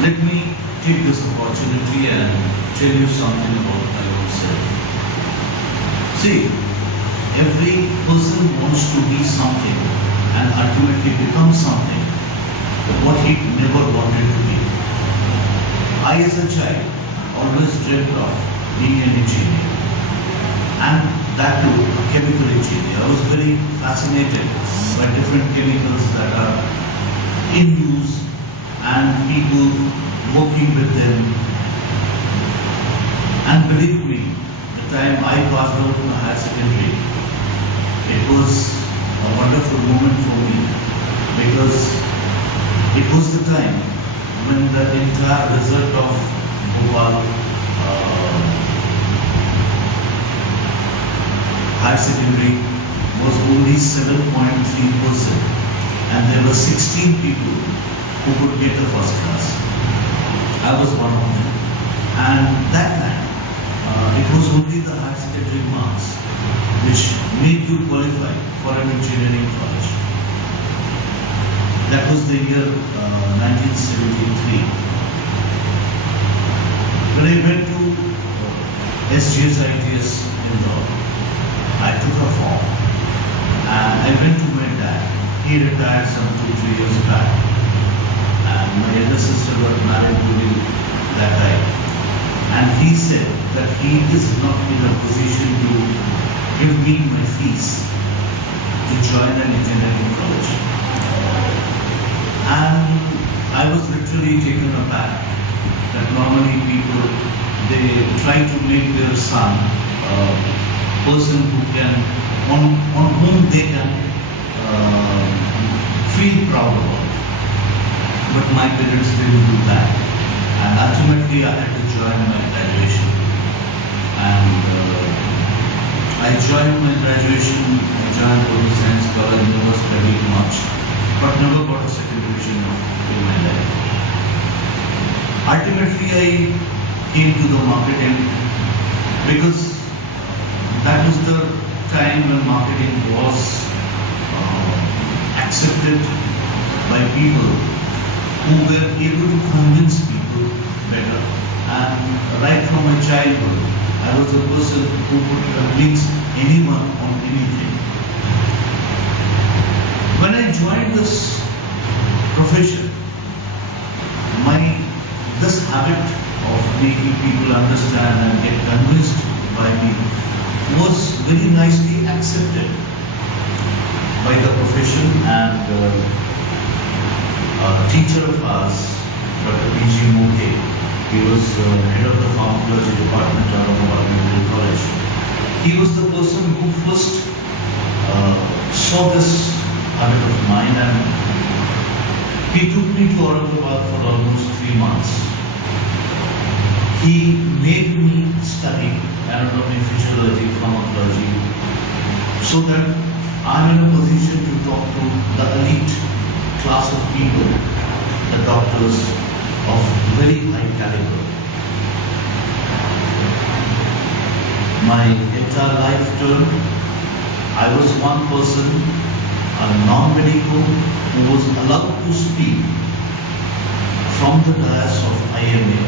Let me take this opportunity and tell you something about my own self. See, every person wants to be something and ultimately become something what he never wanted to be. I, as a child, always dreamt of being an engineer, and that too, a chemical engineer. I was very fascinated by different chemicals that are in use and people working with them. And believe me, the time I passed out from higher secondary, it was a wonderful moment for me, because it was the time when the entire result of Bhopal higher secondary was only 7.3%, and there were 16 people who could get a first class. I was one of them. And that time, it was only the higher secondary marks which made you qualify for an engineering college. That was the year 1973. When I went to SGSITS Indore, I took a form and I went to my dad. He retired some 2-3 years back, and my elder sister got married to him that time. And he said that he is not in a position to give me my fees to join an engineering college. And I was literally taken aback that normally people, they try to make their son a person who can, on whom they can feel proud about. But my parents didn't do that. And ultimately I had to join my graduation. And I joined my graduation, I joined Political Science College, never studied much, but never got a second division in my life. Ultimately I came to the marketing because that was the time when marketing was accepted by people who were able to convince people better. And right from my childhood, I was a person who could convince anyone on anything. When I joined this profession, this habit of making people understand and get convinced by me was very nicely accepted by the profession. And a teacher of ours, Dr. P.G. Mukhe, he was head of the pharmacology department at Medical College. He was the person who first saw this habit of mine, and he took me to Aurangabad for almost 3 months. He made me study anatomy, physiology, pharmacology, so that I'm in a position to talk to the elite class of people, the doctors of very high caliber. My entire life turned. I was one person, a non-medical, who was allowed to speak from the dais of IMA,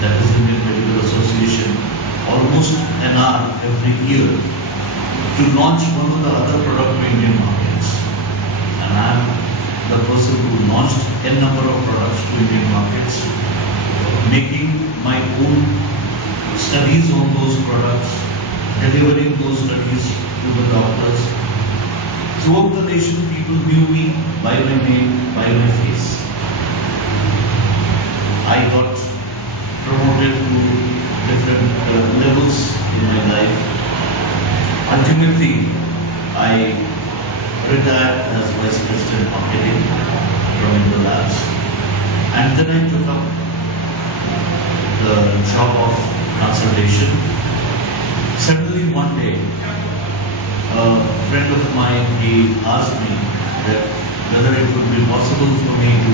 that is Indian Medical Association, almost an hour every year to launch one of the other product to Indian markets. And I'm the person who launched a number of products to Indian markets, making my own studies on those products, delivering those studies to the doctors. Throughout the nation, people knew me by my name, by my face. I got promoted to different levels in my life. Ultimately, I retired as Vice President Marketing from Indo Labs, and then I took up the job of consultation. Suddenly one day, a friend of mine, he asked me that whether it would be possible for me to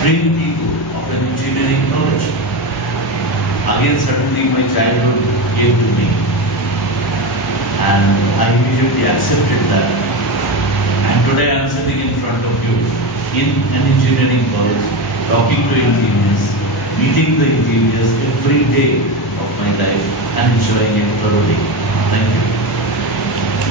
train people of an engineering college. Again, suddenly my childhood came to me, and I immediately accepted that. And today I am sitting in front of you in an engineering college, talking to engineers, clients, meeting the engineers every day of my life and enjoying it thoroughly. Thank you.